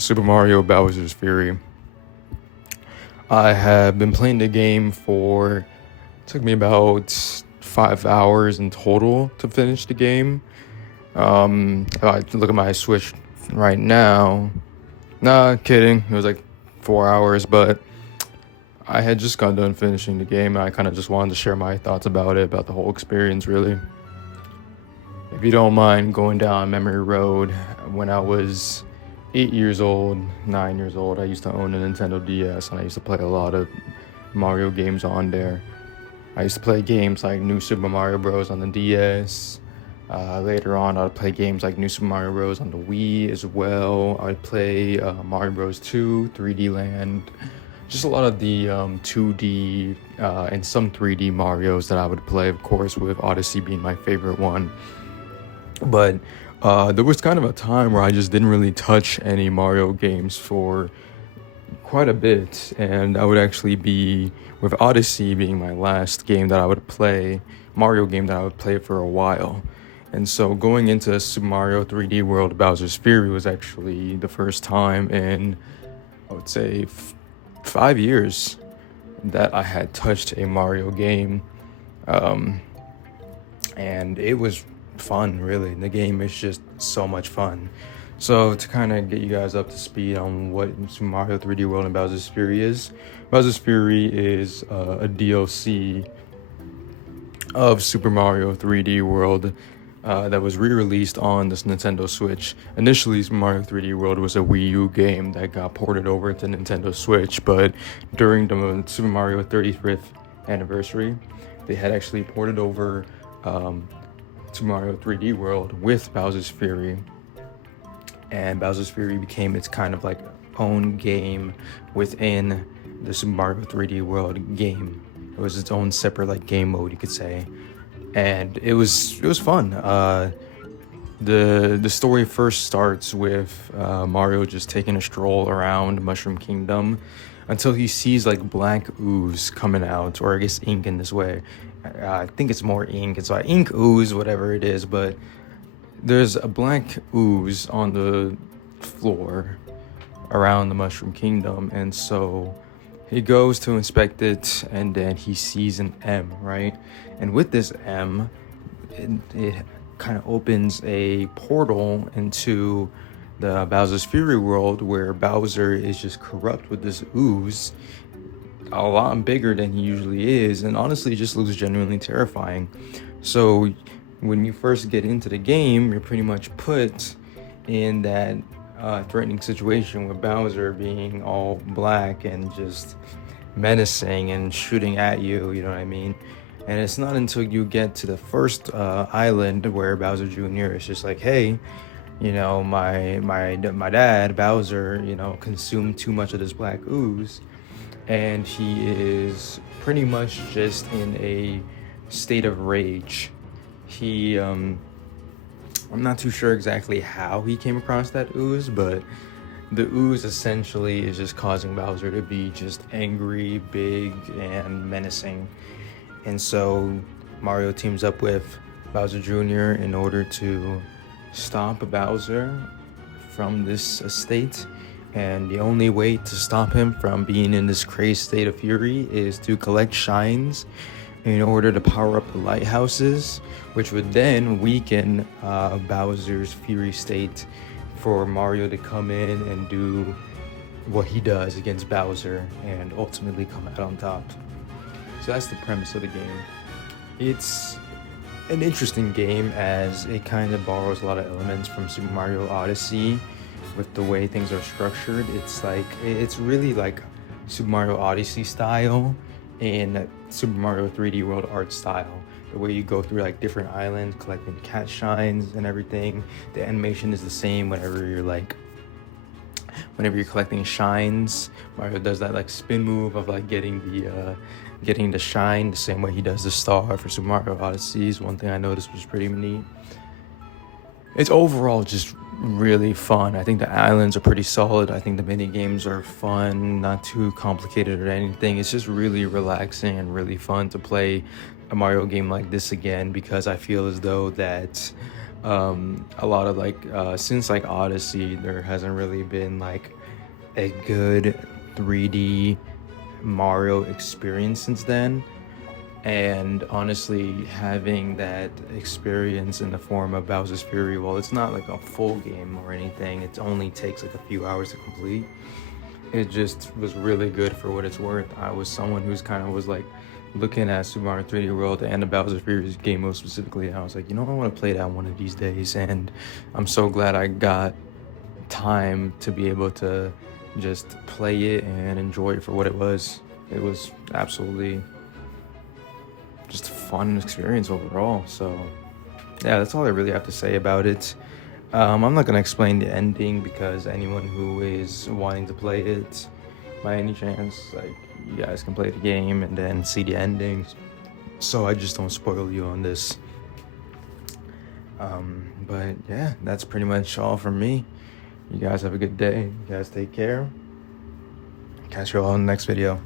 Super Mario Bowser's Fury. I have been playing the game for, it took me about 5 hours in total to finish the game. If I look at my Switch right now, nah, kidding, it was like 4 hours, but I had just got done finishing the game and I kind of just wanted to share my thoughts about it, about the whole experience, really. If you don't mind going down memory road, when I was 8 years old, 9 years old, I used to own a Nintendo DS and I used to play a lot of Mario games on there. I used to play games like New Super Mario Bros. On the DS. Later on, I'd play games like New Super Mario Bros. On the Wii as well. I'd play Mario Bros. 2, 3D Land. Just a lot of the 2D and some 3D Marios that I would play, of course, with Odyssey being my favorite one. But there was kind of a time where I just didn't really touch any Mario games for quite a bit, and I would actually be, with Odyssey being my last game that I would play, Mario game that I would play for a while. And so going into Super Mario 3D World Bowser's Fury was actually the first time in, I would say, 5 years that I had touched a Mario game. And it was fun, really. The game is just so much fun. So to kind of get you guys up to speed on what Super Mario 3D World and Bowser's Fury is, Bowser's Fury is a DLC of Super Mario 3D World that was re-released on this Nintendo Switch. Initially, Super Mario 3D World was a Wii U game that got ported over to Nintendo Switch, but during the Super Mario 35th anniversary, they had actually ported over Super Mario 3D World with Bowser's Fury, and Bowser's Fury became its kind of like own game within the Super Mario 3D World game. It was its own separate like game mode, you could say, and it was fun. The story first starts with Mario just taking a stroll around Mushroom Kingdom until he sees like black ooze coming out, or I guess ink in this way. I think it's more ink. It's like ink ooze, whatever it is, but there's a black ooze on the floor around the Mushroom Kingdom, and so he goes to inspect it, and then he sees an M, right? And with this M, it kind of opens a portal into the Bowser's Fury world, where Bowser is just corrupt with this ooze, a lot bigger than he usually is, and honestly just looks genuinely terrifying. So when you first get into the game, you're pretty much put in that threatening situation with Bowser being all black and just menacing and shooting at you, you know what I mean? And it's not until you get to the first island where Bowser Jr. is just like, hey, you know, my dad, Bowser, you know, consumed too much of this black ooze, and he is pretty much just in a state of rage. I'm not too sure exactly how he came across that ooze, but the ooze essentially is just causing Bowser to be just angry, big, and menacing. And so Mario teams up with Bowser Jr. in order to stop Bowser from this state. And the only way to stop him from being in this crazed state of fury is to collect shines in order to power up the lighthouses, which would then weaken Bowser's fury state for Mario to come in and do what he does against Bowser and ultimately come out on top. So that's the premise of the game. It's an interesting game as it kind of borrows a lot of elements from Super Mario Odyssey with the way things are structured. It's really like Super Mario Odyssey style in Super Mario 3D World art style. The way you go through like different islands, collecting cat shines and everything. The animation is the same whenever you're collecting shines. Mario does that like spin move of like getting the shine the same way he does the star for Super Mario Odyssey. Is one thing I noticed was pretty neat. It's overall just really fun. I think the islands are pretty solid. I think the mini games are fun, not too complicated or anything. It's just really relaxing and really fun to play a Mario game like this again, because I feel as though that A lot of like since like Odyssey, there hasn't really been like a good 3D Mario experience since then. And honestly, having that experience in the form of Bowser's Fury, well, it's not like a full game or anything, it only takes like a few hours to complete. It just was really good for what it's worth. I was someone who's kind of was like looking at Super Mario 3D World and the Bowser's Fury game mode specifically, and I was like, you know, I want to play that one of these days. And I'm so glad I got time to be able to just play it and enjoy it for what it was. It was absolutely just a fun experience overall. So yeah, that's all I really have to say about it. I'm not gonna explain the ending because anyone who is wanting to play it, by any chance, like, you guys can play the game and then see the endings. So I just don't spoil you on this. But yeah, that's pretty much all from me. You guys have a good day. You guys take care. Catch you all in the next video.